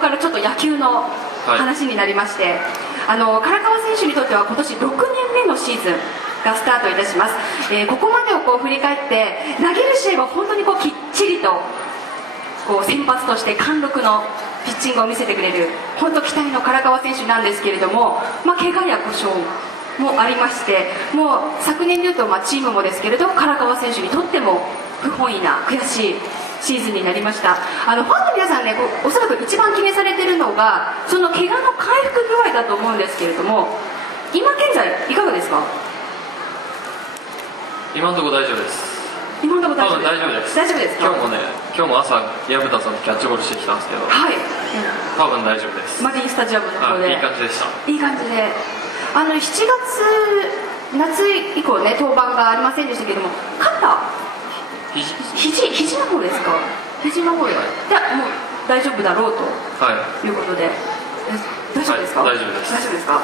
からちょっと野球の話になりまして、唐川選手にとっては今年6年目のシーズンがスタートいたします。ここまでを振り返って投げる試合は本当にきっちりと先発として貫禄のピッチングを見せてくれる本当期待の唐川選手なんですけれども、怪我や故障もありまして、もう昨年でいうとチームもですけれど、唐川選手にとっても不本意な悔しいシーズンになりました。ファンの皆さんね、おそらく一番気にされているのがその怪我の回復具合だと思うんですけれども、今現在いかがですか？今のところ大丈夫です。今のところ大丈夫です。大丈夫です。大丈夫ですか？今日も朝薮田さんとキャッチボールしてきたんですけど、はい、多分大丈夫です。マリンスタジアムの方でいい感じでした。いい感じで、7月夏以降ね、登板がありませんでしたけれども、肩、肘の方ですか？肘の方で、じゃあもう大丈夫だろうということで、大丈夫ですか？大丈夫です。大丈夫ですか？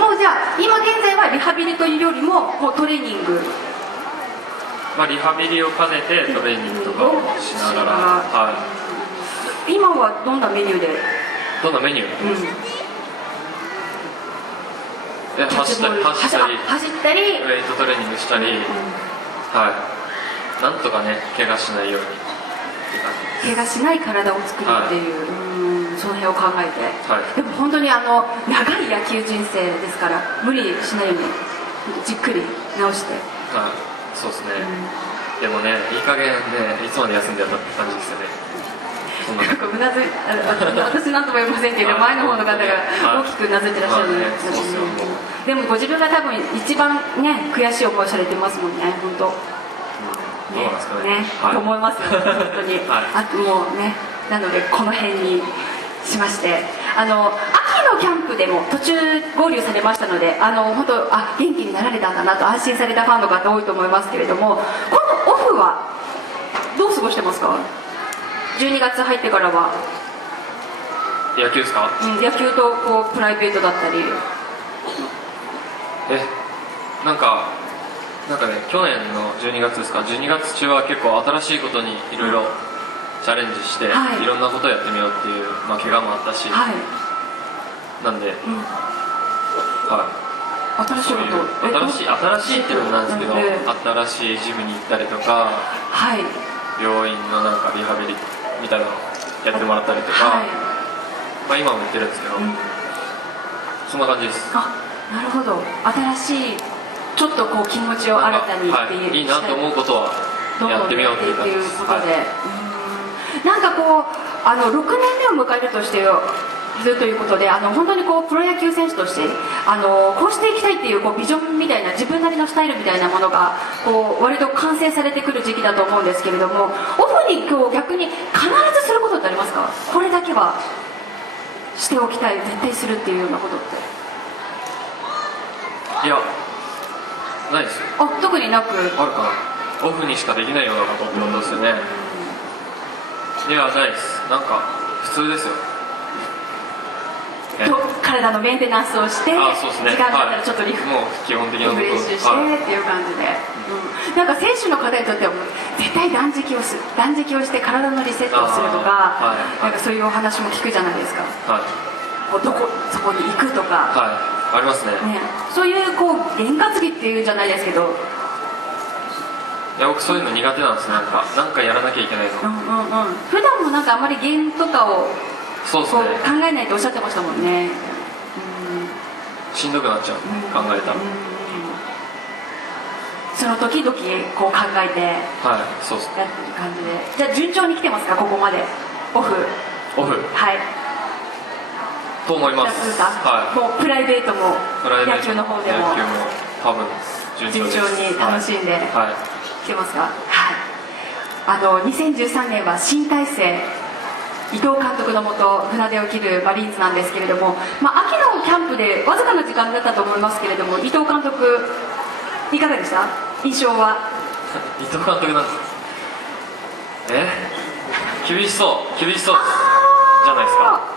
もうじゃあ今現在はリハビリというよりもトレーニング、リハビリを兼ねてトレーニングとかをしながら、今はどんなメニューで？どんなメニュー？走ったりウェイトトレーニングしたり、なんとかね怪我しないように怪我しない体を作るっていう、その辺を考えて、でも本当に長い野球人生ですから無理しないようにじっくり直して、そうですね、でもね、いい加減ね、いつまで休んでやったって感じですよね。なんかうなずい私なんとも言いませんけど、前の方の方が大きくうなずいてらっしゃるので、でもご自分が多分一番ね悔しい思いされてますもんね、本当。どうなんですかね。と思いますよ、本当に。あともうね、なのでこの辺にしまして、秋のキャンプでも途中合流されましたので、本当元気になられたんだなと安心されたファンの方多いと思いますけれども、今度オフはどう過ごしてますか？12月入ってからは。野球ですか？野球とプライベートだったり。なんかね、去年の12月ですか、12月中は結構新しいことにいろいろチャレンジして、いろんなことをやってみようっていう、怪我もあったし、なんで、新しいこと新しいっていうのもなんですけど、新しいジムに行ったりとか、病院のなんかリハビリみたいなのやってもらったりとか、今も言ってるんですけど、そんな感じです。なるほど。新しいちょっと気持ちを新たにっていう、いいなと思うことはやってみようっていう感じです。ことで、なんか6年目を迎えるとしてということで、本当にプロ野球選手としてこうしていきたいっていうビジョンみたいな、自分なりのスタイルみたいなものが割と完成されてくる時期だと思うんですけれども、オフに逆に必ずすることってありますか？これだけはしておきたい、絶対するっていうようなことって。いや、ないですよ。特になく。あるかな。オフにしかできないようなことってことですよね。いや、ないです。なんか普通ですよ。体のメンテナンスをして、時間があったらちょっとリフもう基本的な練習してっていう感じで、なんか選手の方にとってはもう絶対断食をして体のリセットをするとか、なんかそういうお話も聞くじゃないですか。そこに行くとか、ありますね。そういう験担ぎっていうんじゃないですけど、いや、僕そういうの苦手なんです。なんかやらなきゃいけないの。普段もなんかあんまりゲームとかをそうですね、考えないとおっしゃってましたもんね。しんどくなっちゃう、考えたら。その時々考えてそうです。やってる感じで。じゃあ順調に来てますか、ここまでオフ？と思います。もうプライベートも野球の方でも多分順調に楽しんで来てますか？2013年は新体制、伊藤監督のもと船出を切るマリーンズなんですけれども、秋のキャンプでわずかな時間だったと思いますけれども、伊藤監督いかがでした？印象は。伊藤監督なんです厳しそうじゃないですか。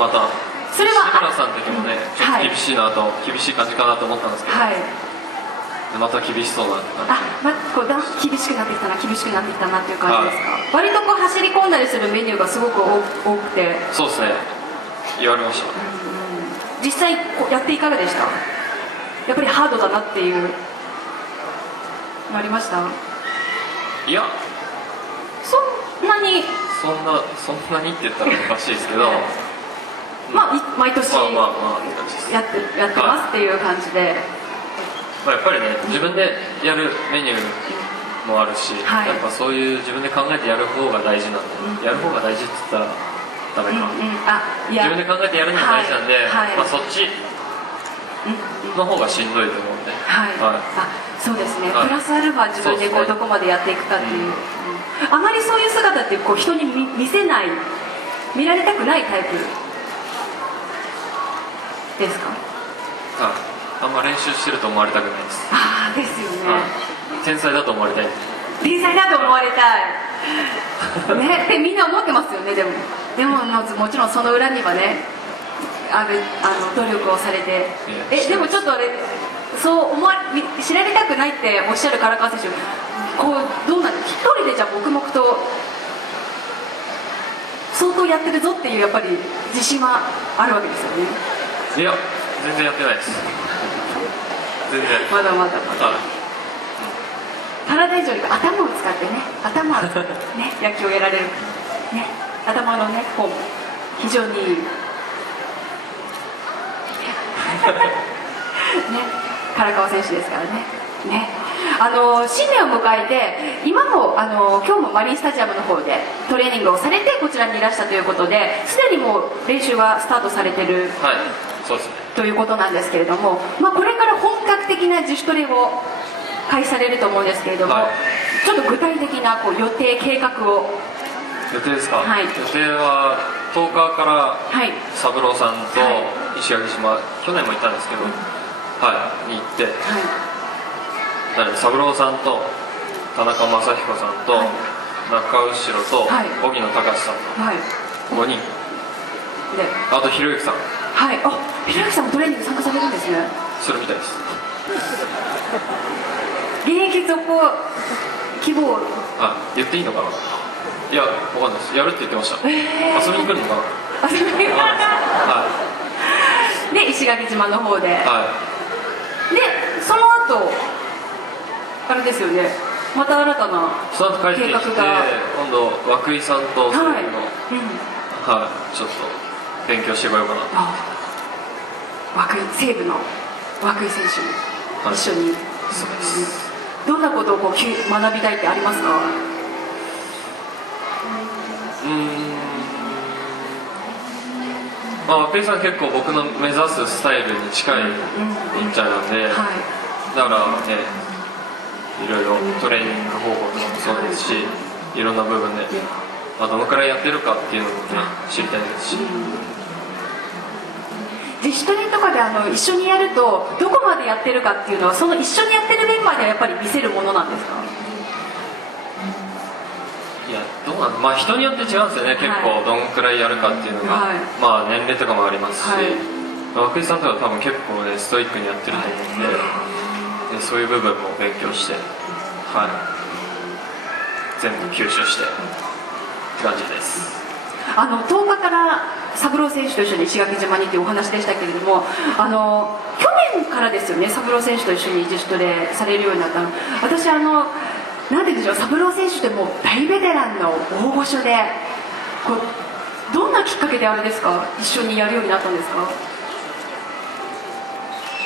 またそれは志村さんの時もね、ちょっと厳しい感じかなと思ったんですけど、また厳しそうなって感じ。こう厳しくなってきたなっていう感じですか？割とこう走り込んだりするメニューがすごく多くて。そうですね、言われました。実際こうやっていかがでした？やっぱりハードだなっていうのありました？いや、そんなにって言ったらおかしいですけど、毎年やってますっていう感じで、やっぱりね、自分でやるメニューもあるし、やっぱそういう自分で考えてやる方が大事なんで、やる方が大事って言ったらダメか、自分で考えてやるのが大事なんで、そっちの方がしんどいと思うんで、そうですね、プラスアルファ自分でこうどこまでやっていくかっていう、あまりそういう姿ってこう人に見せない、見られたくないタイプですか？あんま練習してると思われたくないです。ですよね。天才だと思われたい。天才だと思われたいねってみんな思ってますよね。でももちろんその裏にはね、努力をされて、でもちょっとそう知られたくないっておっしゃる唐川選手、こうどうなんですか？一人でじゃあ黙々と相当やってるぞっていうやっぱり自信はあるわけですよね。いや、全然やってないです。全然まだ体以上に頭を使ってね、野球をやられるね、頭のね方も非常にいい唐川選手ですからね。新年を迎えて今も今日もマリンスタジアムの方でトレーニングをされてこちらにいらしたということで、すでにもう練習はスタートされてる、そうですね、ということなんですけれども、これから本格的な自主トレを開始されると思うんですけれども、ちょっと具体的なこう予定計画を。予定ですか？予定は10日から三郎さんと石垣島、去年も行ったんですけど、に行って、三郎さんと田中将彦さんと中後ろと荻野隆さんと5人で、あとひろゆきさん、ひろゆきさんもトレーニング参加されるんですね。するみたいです。現役続行希望。言っていいのかな？いや、わかんないです。やるって言ってました。遊びに来るのかな？遊びに来るで、石垣島の方で、で、その後あれですよね、また新たなその後帰ってきて、今度涌井さんとそういうの、ちょっと勉強してこようかな。西武の涌井選手に一緒に、どんなことをこう学びたいってありますか？涌井さん結構僕の目指すスタイルに近いピッチャーなんで、だからね、いろいろトレーニング方法とかもそうですし、いろんな部分で、どのくらいやってるかっていうのもね、知りたいですし。自主トレとかで一緒にやるとどこまでやってるかっていうのは、その一緒にやってるメンバーではやっぱり見せるものなんですか？いや、どうなんだ、人によって違うんですよね、結構どんくらいやるかっていうのが、年齢とかもありますし、涌井さんとか多分結構ねストイックにやってると思うんで、そういう部分も勉強して、全部吸収してって感じです。10日から三郎選手と一緒に石垣島にというお話でしたけれども、去年からですよね、三郎選手と一緒に自主トレされるようになったの。私なんていうんでしょう、三郎選手ってもう大ベテランの大御所で、どんなきっかけであれですか、一緒にやるようになったんですか？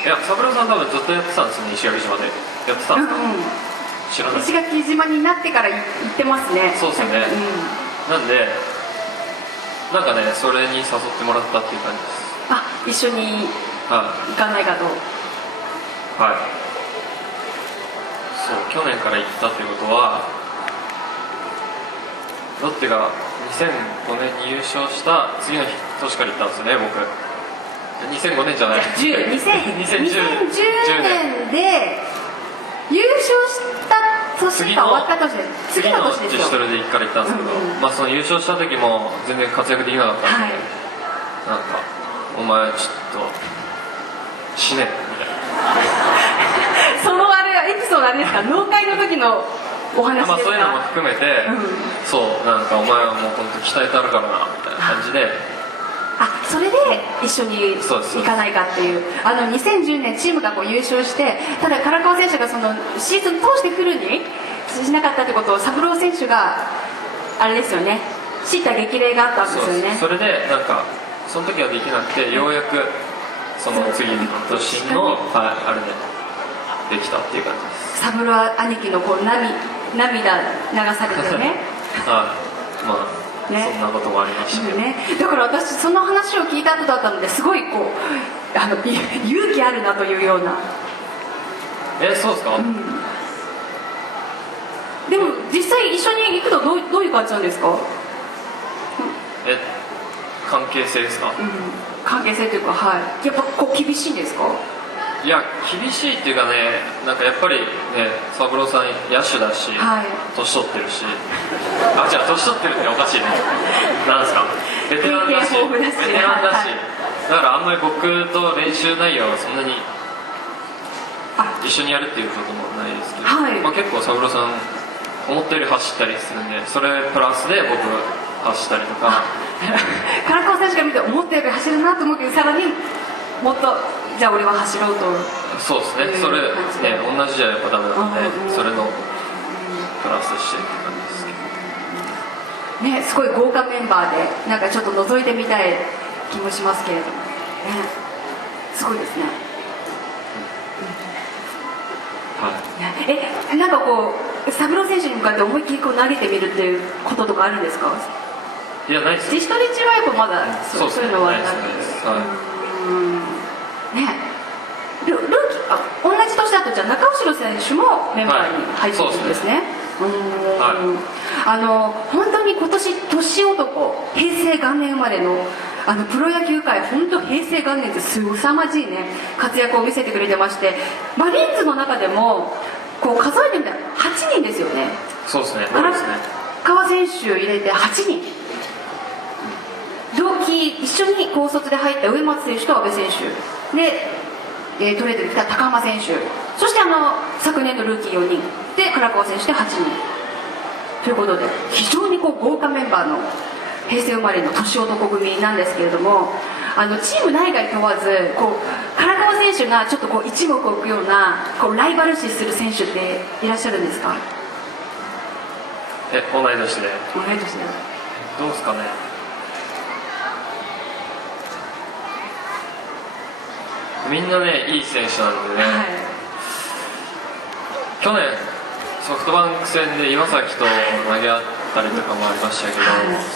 いや、三郎さん多分ずっとやってたんですね、石垣島でやってたんですか？知らない。石垣島になってから行ってますね。そうですよね、なんでなんかね、それに誘ってもらったっていう感じです。一緒に行かないかと。そう、去年から行ったっていうことは、ロッテが2005年に優勝した次の年から行ったんですよね、僕。2005年じゃない、2010年で優勝した年が終わった年です。次の自主トレで1から行ったんですけど、その優勝した時も全然活躍できなかったんで、なんかお前ちょっと死ねみたいな。そのピソードあれですか、納会の時のお話ですか？そういうのも含めて、そうなんかお前はもう本当鍛えてあるからなみたいな感じで、それで一緒に行かないかっていう、2010年チームがこう優勝して、ただ唐川選手がそのシーズン通してフルにしなかったってことを三郎選手があれですよね、知った激励があったんですよね。それでなんかその時はできなくて、ようやくその次の年の、あれでできたっていう感じです。三郎兄貴のこう涙流されてねね、そんなこともありましたけど、だから私その話を聞いた後だったので、すごいこう勇気あるなというような。そうですか？でも実際一緒に行くとどういう感じなんですか？関係性ですか？関係性というか、やっぱこう厳しいんですか？いや、厳しいっていうかね、なんかやっぱりね、三郎さん野手だし、年取ってるし、じゃあ年取ってるっておかしいね。なんですか？ベテランだし、だからあんまり僕と練習内容はそんなに一緒にやるっていうこともないですけど、結構三郎さん思ったより走ったりするんで、それプラスで僕走ったりとか。唐川選手が見て思ったより走るなと思うけど、さらにもっとじゃあ俺は走ろうと。そうですね、それね、同じじゃやっぱダメなので、それのプラスしてって感じですけどね。すごい豪華メンバーで、なんかちょっと覗いてみたい気もしますけれどもね、すごいですね。なんかこう三郎選手に向かって思いっきりこう投げてみるっていうこととかあるんですか？いや、ないです。自主トレ中はやっぱまだそういうのはないです。ルーキー同じ年だと、じゃあ中後選手もメンバーに入ってるんですね。本当に今年年男、平成元年生まれのプロ野球界、本当平成元年ってすさまじいね活躍を見せてくれてまして、マリーンズの中でもこう数えてみたら8人ですよね。そうですね。荒川選手入れて8人、同期一緒に高卒で入った上松選手と阿部選手で、トレードで来た高浜選手、そして昨年のルーキー4人で唐川選手で8人ということで、非常にこう豪華メンバーの平成生まれの年男組なんですけれども、チーム内外問わずこう唐川選手がちょっとこう一目置くようなこうライバル視する選手っていらっしゃるんですか？同い年でどうですかね。みんなね、いい選手なんでね、去年ソフトバンク戦で岩崎と投げ合ったりとかもありましたけど、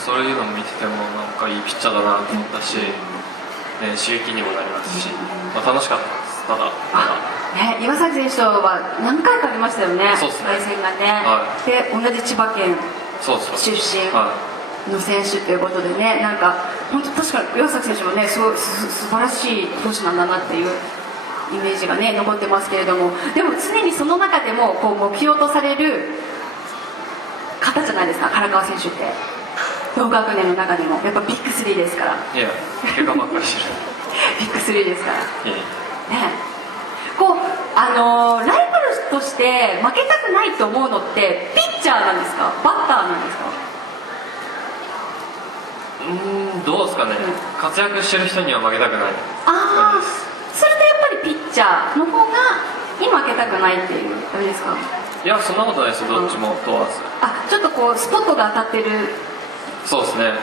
そういうのも見ててもなんかいいピッチャーだなと思ったし、刺激にもなりますし、楽しかったです。ただ岩崎選手とは何回かありましたよね、対戦がね。で、同じ千葉県出身の選手ということでね、なんか本当確かに岩崎選手もね、す晴らしい投手なんだなっていうイメージがね残ってますけれども、でも常にその中でもこう目標とされる方じゃないですか、唐川選手って。同学年の中でもやっぱビッグ3ですから。いや、怪我ばっかりしてるビッグ3ですからこうライバルとして負けたくないと思うのってピッチャーなんですか、バッターなんですか？どうですかね、活躍してる人には負けたくない。それとやっぱりピッチャーの方に負けたくないっていうあれですか？いや、そんなことないですよ、どっちも問わず。ちょっとこうスポットが当たってる。そうですね、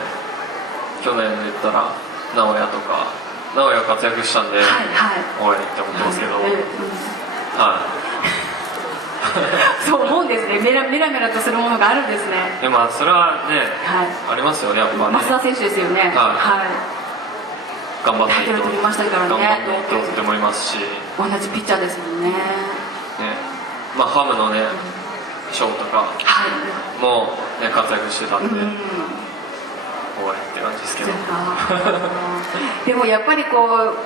去年で言ったら直哉とか、直哉活躍したんで、応援って思ってますけど、そう思うんですね、メラメラとするものがあるんですね。それはね、ありますよね、やっぱね。増田選手ですよね。頑張ってタイトル取りましたからね。頑張ってと思いますし、同じピッチャーですもんね。ハムのね、ショーとかもね、活躍してたんで、応援って感じですけど。でもやっぱりこう